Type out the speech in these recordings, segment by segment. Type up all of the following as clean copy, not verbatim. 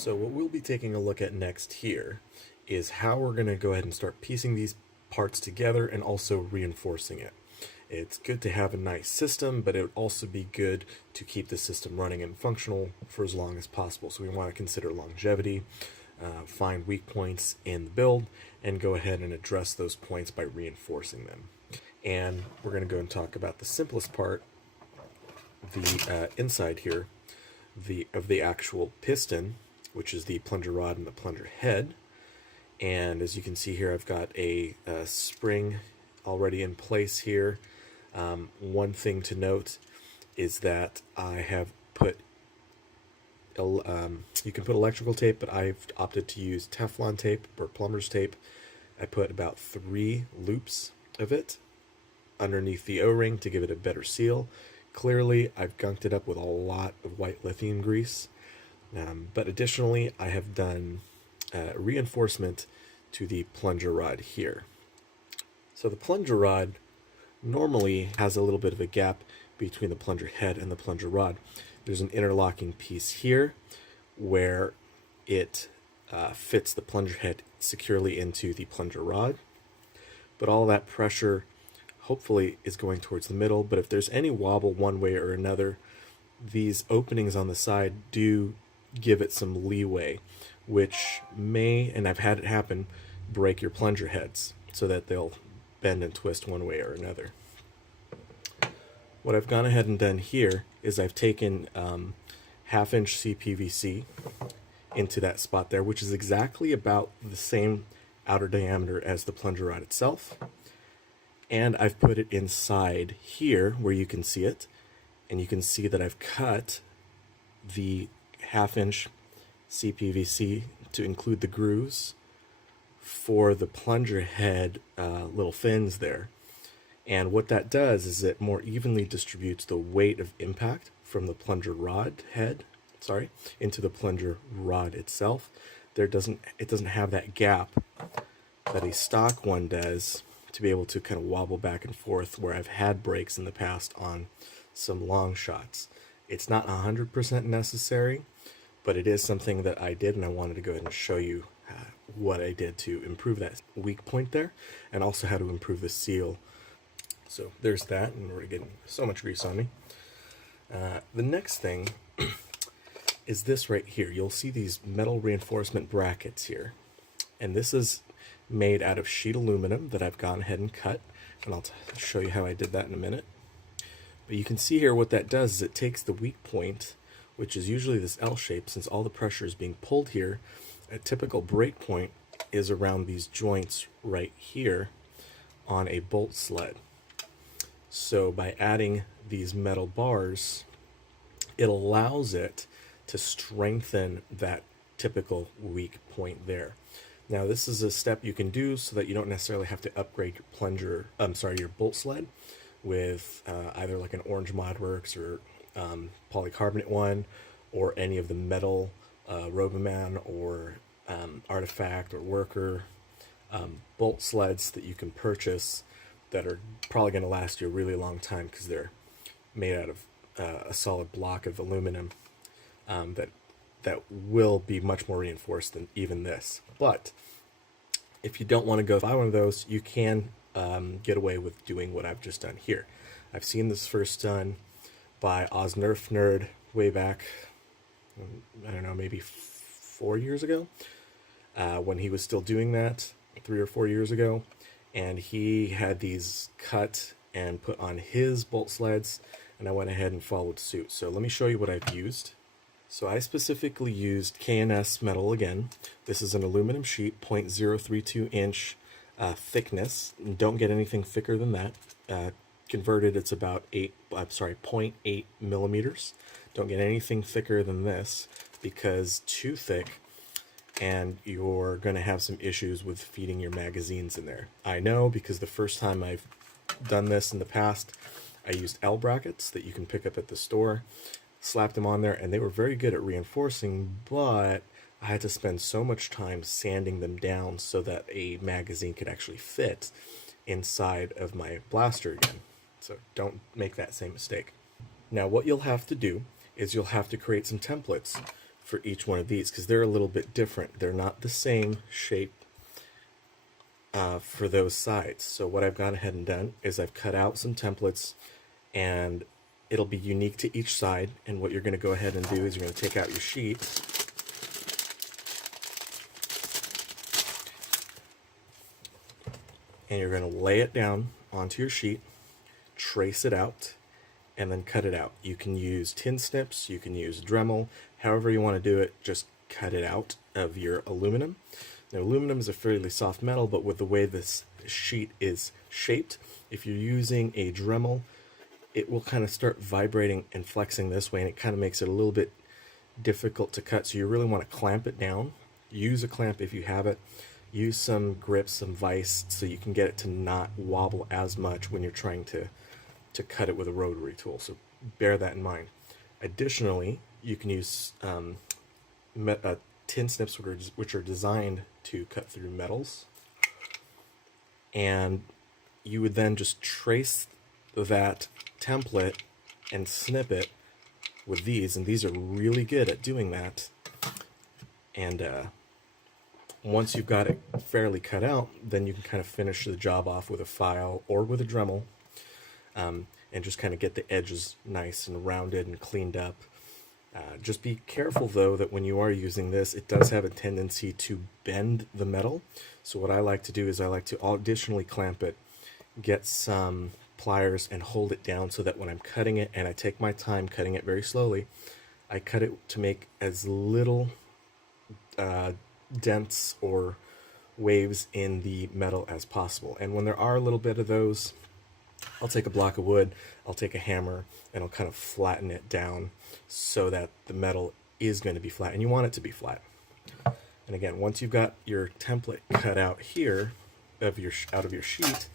So what we'll be taking a look at next here is how we're going to go ahead and start piecing these parts together and also reinforcing it. It's good to have a nice system, but it would also be good to keep the system running and functional for as long as possible. So we want to consider longevity, find weak points in the build, and go ahead and address those points by reinforcing them. And we're going to go and talk about the simplest part, the inside here, of the actual piston, which is the plunger rod and the plunger head. And as you can see here, I've got a spring already in place here. One thing to note is that I have put, you can put electrical tape, but I've opted to use Teflon tape or plumber's tape. I put about 3 loops of it underneath the O-ring to give it a better seal. Clearly, I've gunked it up with a lot of white lithium grease, but additionally, I have done reinforcement to the plunger rod here. So the plunger rod normally has a little bit of a gap between the plunger head and the plunger rod. There's an interlocking piece here where it fits the plunger head securely into the plunger rod, but all that pressure hopefully is going towards the middle. But if there's any wobble one way or another, these openings on the side do give it some leeway, which may, and I've had it happen, break your plunger heads so that they'll bend and twist one way or another. What I've gone ahead and done here is I've taken 1/2 inch CPVC into that spot there, which is exactly about the same outer diameter as the plunger rod itself. And I've put it inside here where you can see it, and you can see that I've cut the 1/2 inch CPVC to include the grooves for the plunger head little fins there. And what that does is it more evenly distributes the weight of impact from the plunger rod head, into the plunger rod itself. It doesn't have that gap that a stock one does to be able to kind of wobble back and forth, where I've had breaks in the past on some long shots. It's not 100% necessary, but it is something that I did, and I wanted to go ahead and show you what I did to improve that weak point there, and also how to improve the seal. So there's that, and we're getting so much grease on me. The next thing is this right here. You'll see these metal reinforcement brackets here, and this is made out of sheet aluminum that I've gone ahead and cut, and I'll show you how I did that in a minute. But you can see here what that does is it takes the weak point, which is usually this L shape, since all the pressure is being pulled here. A typical break point is around these joints right here on a bolt sled. So by adding these metal bars, it allows it to strengthen that typical weak point there. Now this is a step you can do so that you don't necessarily have to upgrade your your bolt sled with either like an Orange Modworks or polycarbonate one, or any of the metal Roboman or Artifact or Worker bolt sleds that you can purchase that are probably going to last you a really long time because they're made out of a solid block of aluminum that will be much more reinforced than even this. But if you don't want to go buy one of those, you can get away with doing what I've just done here. I've seen this first done by Nerf Nerd way back, I don't know, maybe 4 years ago, when he was still doing that, 3 or 4 years ago, and he had these cut and put on his bolt sleds, and I went ahead and followed suit. So let me show you what I've used. So I specifically used K&S metal again. This is an aluminum sheet, 0.032 inch thickness. Don't get anything thicker than that. Converted, it's about 0.8 millimeters. Don't get anything thicker than this, because too thick and you're going to have some issues with feeding your magazines in there. I know, because the first time I've done this in the past, I used L brackets that you can pick up at the store, slapped them on there, and they were very good at reinforcing, but I had to spend so much time sanding them down so that a magazine could actually fit inside of my blaster again. So don't make that same mistake. Now what you'll have to do is you'll have to create some templates for each one of these because they're a little bit different. They're not the same shape for those sides. So what I've gone ahead and done is I've cut out some templates, and it'll be unique to each side. And what you're going to go ahead and do is you're going to take out your sheet, and you're going to lay it down onto your sheet, trace it out, and then cut it out. You can use tin snips, you can use Dremel, however you want to do it, just cut it out of your aluminum. Now, aluminum is a fairly soft metal, but with the way this sheet is shaped, if you're using a Dremel, it will kind of start vibrating and flexing this way, and it kind of makes it a little bit difficult to cut. So you really want to clamp it down. Use a clamp if you have it. Use some grips, some vise, so you can get it to not wobble as much when you're trying to cut it with a rotary tool. So bear that in mind. Additionally, you can use tin snips, which are designed to cut through metals, and you would then just trace that template and snip it with these, and these are really good at doing that. And once you've got it fairly cut out, then you can kind of finish the job off with a file or with a Dremel, and just kind of get the edges nice and rounded and cleaned up. Just be careful though that when you are using this, it does have a tendency to bend the metal. So what I like to do is I like to additionally clamp it, get some pliers and hold it down so that when I'm cutting it, and I take my time cutting it very slowly, I cut it to make as little dents or waves in the metal as possible. And when there are a little bit of those, I'll take a block of wood, I'll take a hammer, and I'll kind of flatten it down so that the metal is going to be flat, and you want it to be flat. And again, once you've got your template cut out here out of your sheet,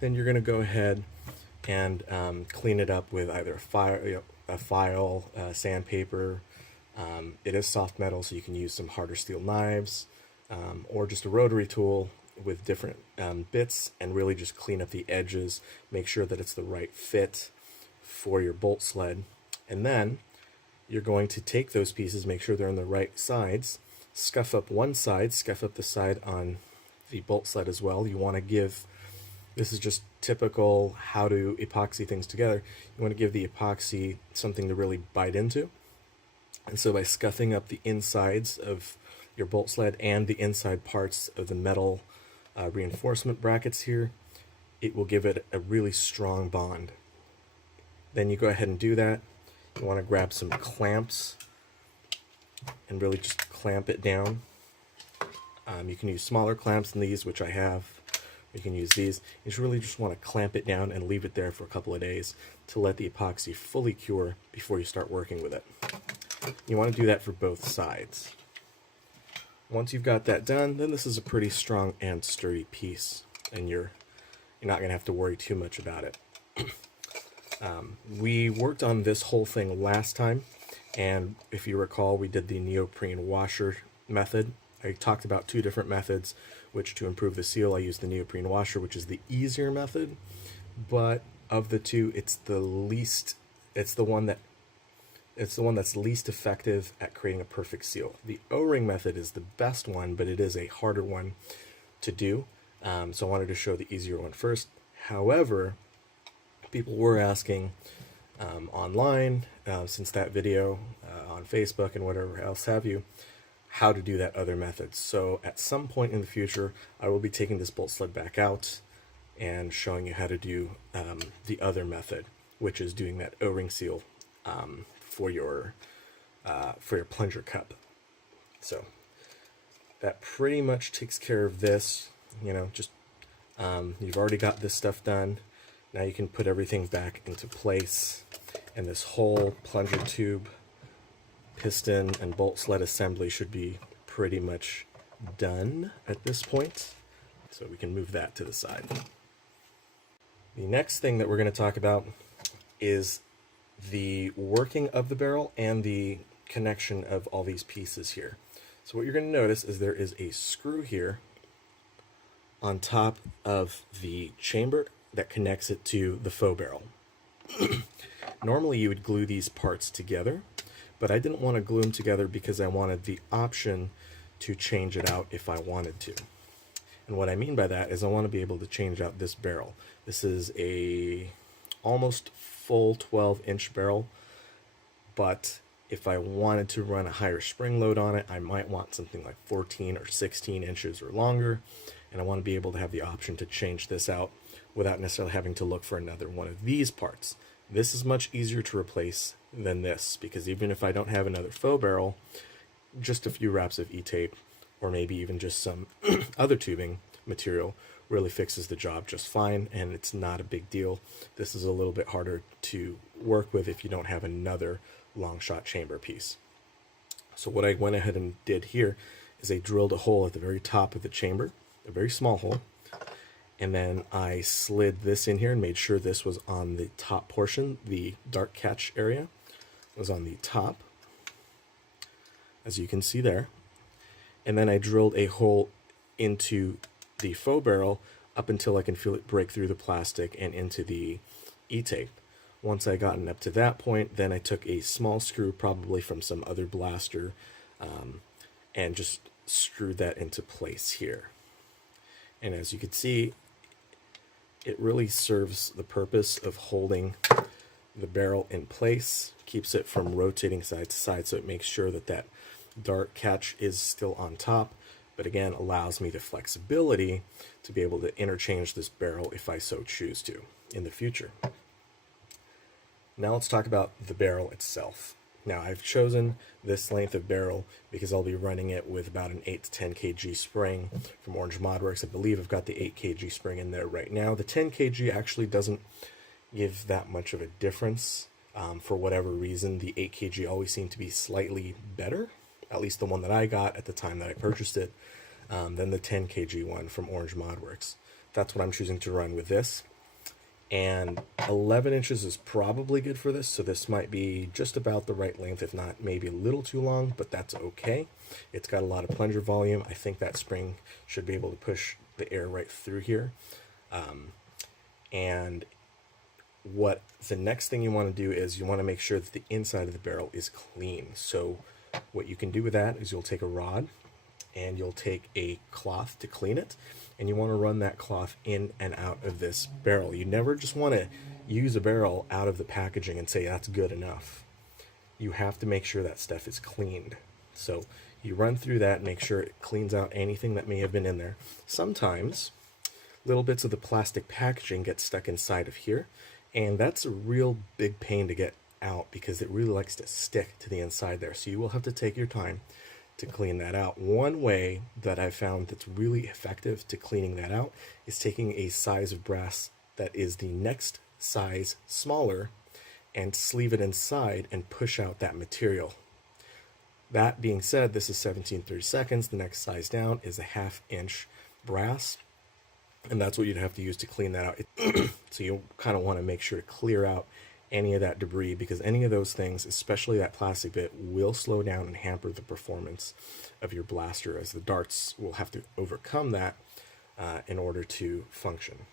then you're going to go ahead and clean it up with either a file, sandpaper. It is soft metal, so you can use some harder steel knives, or just a rotary tool with different bits, and really just clean up the edges, make sure that it's the right fit for your bolt sled. And then you're going to take those pieces, make sure they're on the right sides, scuff up one side, scuff up the side on the bolt sled as well. You want to give, this is just typical how to epoxy things together, you want to give the epoxy something to really bite into. And so by scuffing up the insides of your bolt sled and the inside parts of the metal reinforcement brackets here, it will give it a really strong bond. Then you go ahead and do that. You want to grab some clamps and really just clamp it down. You can use smaller clamps than these, which I have. You can use these. You just really just want to clamp it down and leave it there for a couple of days to let the epoxy fully cure before you start working with it. You want to do that for both sides. Once you've got that done, then this is a pretty strong and sturdy piece, and you're not going to have to worry too much about it. We worked on this whole thing last time, and if you recall, we did the neoprene washer method. I talked about two different methods, which to improve the seal, I used the neoprene washer, which is the easier method, but of the two, it's the one that's least effective at creating a perfect seal. The O-ring method is the best one, but it is a harder one to do. So I wanted to show the easier one first. However, people were asking online, since that video on Facebook and whatever else have you, how to do that other method. So at some point in the future, I will be taking this bolt sled back out and showing you how to do the other method, which is doing that O-ring seal for your plunger cup. So that pretty much takes care of this. You know, just you've already got this stuff done. Now you can put everything back into place, and this whole plunger tube, piston, and bolt sled assembly should be pretty much done at this point. So we can move that to the side. The next thing that we're going to talk about is the working of the barrel and the connection of all these pieces here. So what you're going to notice is there is a screw here on top of the chamber that connects it to the faux barrel. Normally you would glue these parts together, but I didn't want to glue them together because I wanted the option to change it out if I wanted to. And what I mean by that is I want to be able to change out this barrel. This is a almost full 12-inch barrel, but if I wanted to run a higher spring load on it, I might want something like 14 or 16 inches or longer, and I want to be able to have the option to change this out without necessarily having to look for another one of these parts. This is much easier to replace than this, because even if I don't have another faux barrel, just a few wraps of E-tape, or maybe even just some other tubing material, really fixes the job just fine, and it's not a big deal. This is a little bit harder to work with if you don't have another Longshot chamber piece. So what I went ahead and did here is I drilled a hole at the very top of the chamber, a very small hole, and then I slid this in here and made sure this was on the top portion. The dart catch area was on the top, as you can see there. And then I drilled a hole into the faux barrel up until I can feel it break through the plastic and into the E-tape. Once I gotten up to that point, then I took a small screw, probably from some other blaster, and just screwed that into place here. And as you can see, it really serves the purpose of holding the barrel in place, keeps it from rotating side to side, so it makes sure that that dart catch is still on top, but again allows me the flexibility to be able to interchange this barrel if I so choose to in the future. Now let's talk about the barrel itself. Now I've chosen this length of barrel because I'll be running it with about an 8 to 10 kg spring from Orange Modworks. I believe I've got the 8 kg spring in there right now. The 10 kg actually doesn't give that much of a difference. For whatever reason, the 8 kg always seemed to be slightly better, at least the one that I got at the time that I purchased it, than the 10 kg one from Orange Modworks. That's what I'm choosing to run with this. And 11 inches is probably good for this, so this might be just about the right length, if not maybe a little too long, but that's okay. It's got a lot of plunger volume. I think that spring should be able to push the air right through here. And what the next thing you want to do is you want to make sure that the inside of the barrel is clean. So what you can do with that is you'll take a rod and you'll take a cloth to clean it, and you want to run that cloth in and out of this barrel. You never just want to use a barrel out of the packaging and say that's good enough. You have to make sure that stuff is cleaned. So you run through that and make sure it cleans out anything that may have been in there. Sometimes little bits of the plastic packaging get stuck inside of here, and that's a real big pain to get out because it really likes to stick to the inside there. So you will have to take your time to clean that out. One way that I found that's really effective to cleaning that out is taking a size of brass that is the next size smaller and sleeve it inside and push out that material. That being said, this is 17/32. The next size down is a 1/2 inch brass, and that's what you'd have to use to clean that out. So you kind of want to make sure to clear out any of that debris, because any of those things, especially that plastic bit, will slow down and hamper the performance of your blaster, as the darts will have to overcome that in order to function.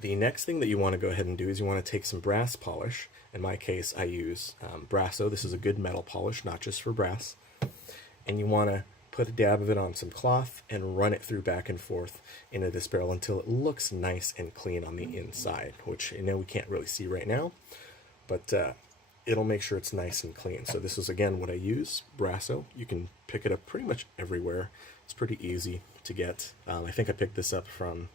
The next thing that you want to go ahead and do is you want to take some brass polish. In my case, I use Brasso. This is a good metal polish, not just for brass. And you want to put a dab of it on some cloth and run it through back and forth into this barrel until it looks nice and clean on the inside, which I know we can't really see right now, but it'll make sure it's nice and clean. So this is, again, what I use, Brasso. You can pick it up pretty much everywhere. It's pretty easy to get. I think I picked this up from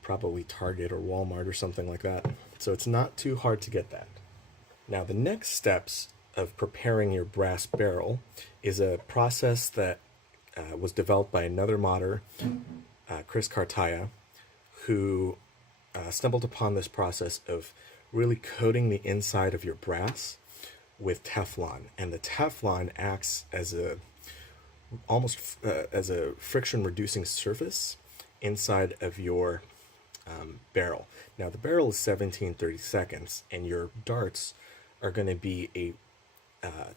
probably Target or Walmart or something like that. So it's not too hard to get that. Now the next steps of preparing your brass barrel is a process that was developed by another modder, Chris Cartaya, who stumbled upon this process of really coating the inside of your brass with Teflon. And the Teflon acts as a almost as a friction reducing surface inside of your barrel. Now the barrel is 17/32, and your darts are going to be a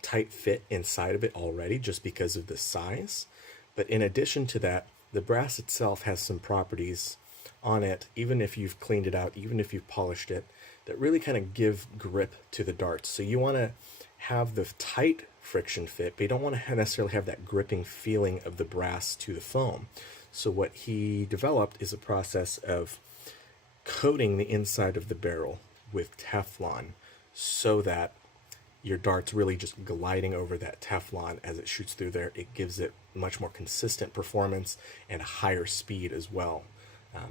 tight fit inside of it already just because of the size. But in addition to that, the brass itself has some properties on it, even if you've cleaned it out, even if you've polished it, that really kind of give grip to the darts. So you want to have the tight friction fit, but you don't want to necessarily have that gripping feeling of the brass to the foam. So what he developed is a process of coating the inside of the barrel with Teflon so that your dart's really just gliding over that Teflon as it shoots through there. It gives it much more consistent performance and a higher speed as well.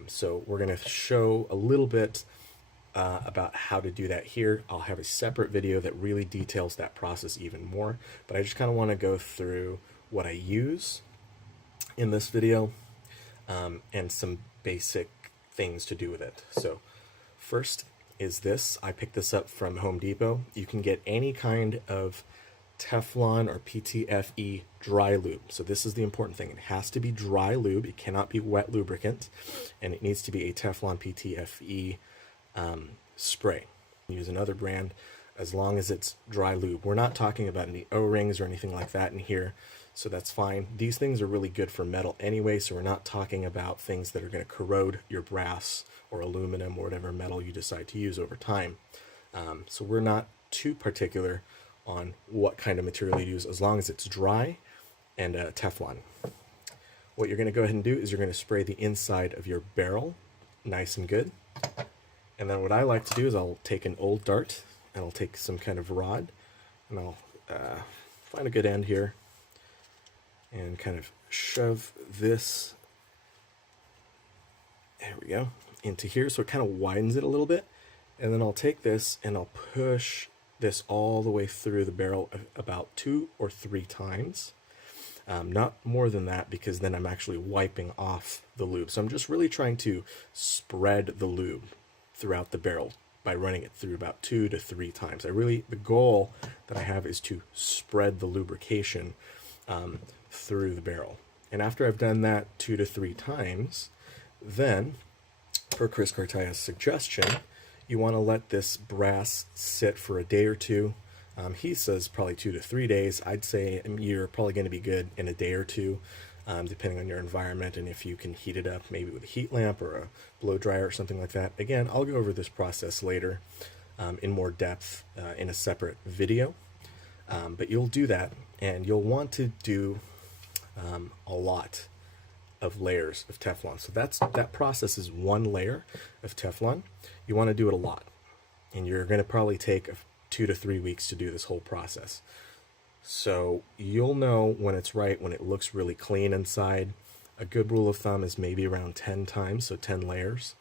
So we're going to show a little bit about how to do that here. I'll have a separate video that really details that process even more, but I just kind of want to go through what I use in this video and some basic things to do with it. So first is this. I picked this up from Home Depot. You can get any kind of Teflon or PTFE dry lube. So this is the important thing. It has to be dry lube. It cannot be wet lubricant, and it needs to be a Teflon PTFE spray. Use another brand as long as it's dry lube. We're not talking about any O-rings or anything like that in here, so that's fine. These things are really good for metal anyway, so we're not talking about things that are going to corrode your brass or aluminum or whatever metal you decide to use over time. So we're not too particular on what kind of material you use as long as it's dry and Teflon. What you're going to go ahead and do is you're going to spray the inside of your barrel nice and good. And then what I like to do is I'll take an old dart and I'll take some kind of rod and I'll find a good end here and kind of shove this, there we go, into here so it kind of widens it a little bit. And then I'll take this and I'll push this all the way through the barrel about 2 or 3 times. Not more than that, because then I'm actually wiping off the lube. So I'm just really trying to spread the lube throughout the barrel by running it through about 2 to 3 times. The goal that I have is to spread the lubrication through the barrel. And after I've done that 2 to 3 times, then, per Chris Cartaya's suggestion, you want to let this brass sit for a day or two. He says probably 2 to 3 days. I'd say you're probably going to be good in a day or two, depending on your environment and if you can heat it up maybe with a heat lamp or a blow dryer or something like that. Again, I'll go over this process later in more depth in a separate video. But you'll do that, and you'll want to do a lot of layers of Teflon. So that process is 1 layer of Teflon. You want to do it a lot, and you're going to probably take 2 to 3 weeks to do this whole process. So you'll know when it's right when it looks really clean inside. A good rule of thumb is maybe around 10 times, so 10 layers.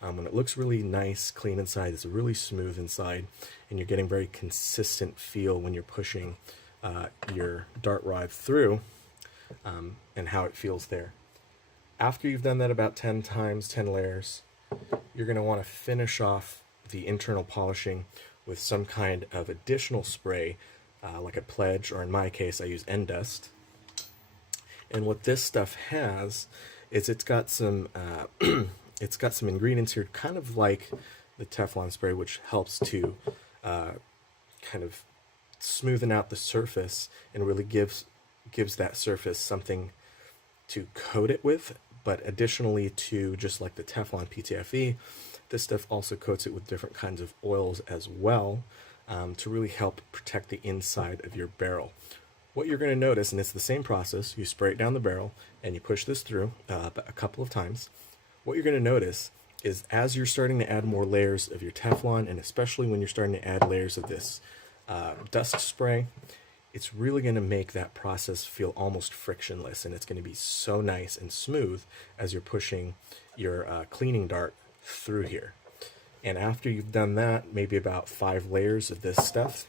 When it looks really nice, clean inside, it's really smooth inside, and you're getting very consistent feel when you're pushing your dart rod through, and how it feels there. After you've done that about 10 times, 10 layers, you're going to want to finish off the internal polishing with some kind of additional spray, like a Pledge, or in my case I use Endust. And what this stuff has is it's got some ingredients here, kind of like the Teflon spray, which helps to kind of smoothen out the surface and really gives that surface something to coat it with. But additionally to just like the Teflon PTFE, this stuff also coats it with different kinds of oils as well, to really help protect the inside of your barrel. What you're going to notice, and it's the same process, you spray it down the barrel and you push this through a couple of times. What you're going to notice is as you're starting to add more layers of your Teflon, and especially when you're starting to add layers of this dust spray, it's really going to make that process feel almost frictionless, and it's going to be so nice and smooth as you're pushing your cleaning dart through here. And after you've done that, maybe about 5 layers of this stuff,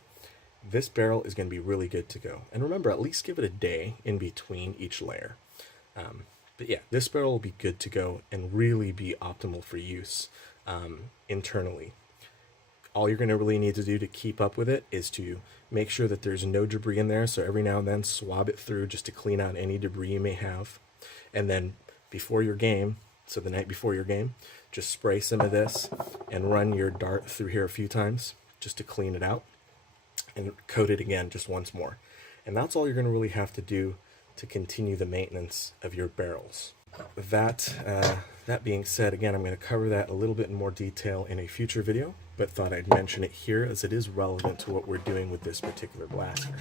this barrel is going to be really good to go. And remember, at least give it a day in between each layer. But yeah, this barrel will be good to go and really be optimal for use internally. All you're going to really need to do to keep up with it is to make sure that there's no debris in there. So every now and then swab it through just to clean out any debris you may have. And then before your game, so the night before your game, just spray some of this and run your dart through here a few times just to clean it out, and coat it again just once more. And that's all you're going to really have to do to continue the maintenance of your barrels. That being said, again, I'm going to cover that a little bit in more detail in a future video, but thought I'd mention it here as it is relevant to what we're doing with this particular blaster.